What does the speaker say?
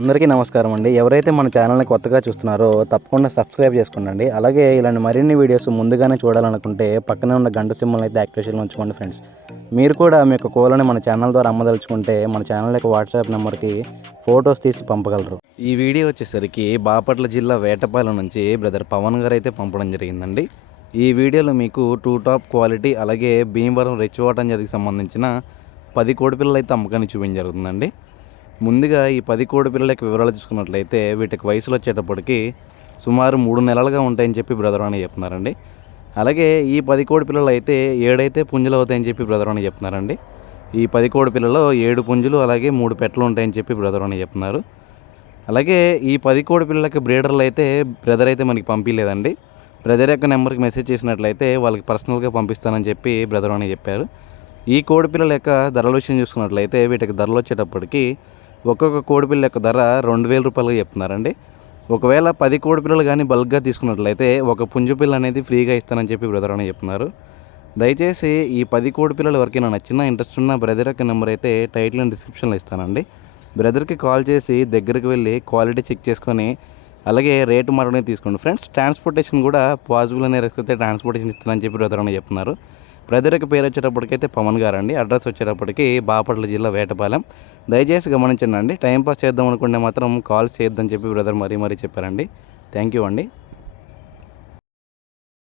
అందరికీ నమస్కారం అండి. ఎవరైతే మన ఛానల్ని కొత్తగా చూస్తున్నారో తప్పకుండా సబ్స్క్రైబ్ చేసుకోండి అలాగే ఇలాంటి మరిన్ని వీడియోస్ ముందుగానే చూడాలనుకుంటే పక్కనే ఉన్న గంట సింబల్ అయితే యాక్టివేషన్లో ఉంచుకోండి ఫ్రెండ్స్. మీరు కూడా మీ యొక్క కోలని మన ఛానల్ ద్వారా అమ్మదలుచుకుంటే మన ఛానల్ యొక్క వాట్సాప్ నెంబర్కి ఫొటోస్ తీసి పంపగలరు. ఈ వీడియో వచ్చేసరికి బాపట్ల జిల్లా వేటపాలెం నుంచి బ్రదర్ పవన్ గారు అయితే పంపడం జరిగిందండి. ఈ వీడియోలో మీకు టూ టాప్ క్వాలిటీ అలాగే భీమవరం రెచ్చివాటం జదికి సంబంధించిన పది కోడి పిల్లలు అయితే అమ్మకాన్ని చూపించడం జరుగుతుందండి. ముందుగా ఈ పది కోడి పిల్లల యొక్క వివరాలు చూసుకున్నట్లయితే వీటికి వయసులో వచ్చేటప్పటికి సుమారు మూడు నెలలుగా ఉంటాయని చెప్పి బ్రదర్ అని చెప్తున్నారండి. అలాగే ఈ పది కోడి పిల్లలు అయితే ఏడైతే పుంజులు అవుతాయని చెప్పి బ్రదర్ అని చెప్తున్నారండి. ఈ పది కోడి పిల్లలు ఏడు పుంజులు అలాగే మూడు పెట్టలు ఉంటాయని చెప్పి బ్రదర్ అని చెప్తున్నారు. అలాగే ఈ పది కోడి పిల్లలకి బ్రీడర్లు అయితే బ్రదర్ అయితే మనకి పంపించలేదండి బ్రదర్ యొక్క నెంబర్కి మెసేజ్ చేసినట్లయితే వాళ్ళకి పర్సనల్గా పంపిస్తానని చెప్పి బ్రదర్ అని చెప్పారు. ఈ కోడి పిల్లల యొక్క ధరల విషయం చూసుకున్నట్లయితే వీటికి ధరలు వచ్చేటప్పటికి ఒక్కొక్క కోడిపిల్ల యొక్క ధర రెండు వేల రూపాయలుగా చెప్తున్నారండి. ఒకవేళ పది కోడిపిల్లలు కానీ బల్క్గా తీసుకున్నట్లయితే ఒక పుంజు పిల్ల అనేది ఫ్రీగా ఇస్తానని చెప్పి బ్రదర్ అని చెప్తున్నారు. దయచేసి ఈ పది కోడి వరకు నా నచ్చిన ఇంట్రెస్ట్ ఉన్న బ్రదర్ యొక్క నెంబర్ అయితే టైటిల్ అండ్ డిస్క్రిప్షన్లో ఇస్తానండి. బ్రదర్కి కాల్ చేసి దగ్గరికి వెళ్ళి క్వాలిటీ చెక్ చేసుకొని అలాగే రేటు మరొకటి తీసుకోండి. ఫ్రెండ్స్ ట్రాన్స్పోర్టేషన్ కూడా పాజిబుల్ అనే రెస్పెక్ట్ ట్రాన్స్పోర్టేషన్ ఇస్తానని చెప్పి బ్రదర్ అని చెప్తున్నారు. బ్రదర్ యొక్క పేరు వచ్చేటప్పటికైతే పవన్ గారు అండి అడ్రస్ వచ్చేటప్పటికి బాపట్ల జిల్లా వేటపాలెం. దయచేసి గమనించండి. అండి చేద్దాం అనుకుంటే మాత్రం కాల్ చేయొద్దని చెప్పి బ్రదర్ మరీ మరీ చెప్పారండి. థ్యాంక్ యూ అండి.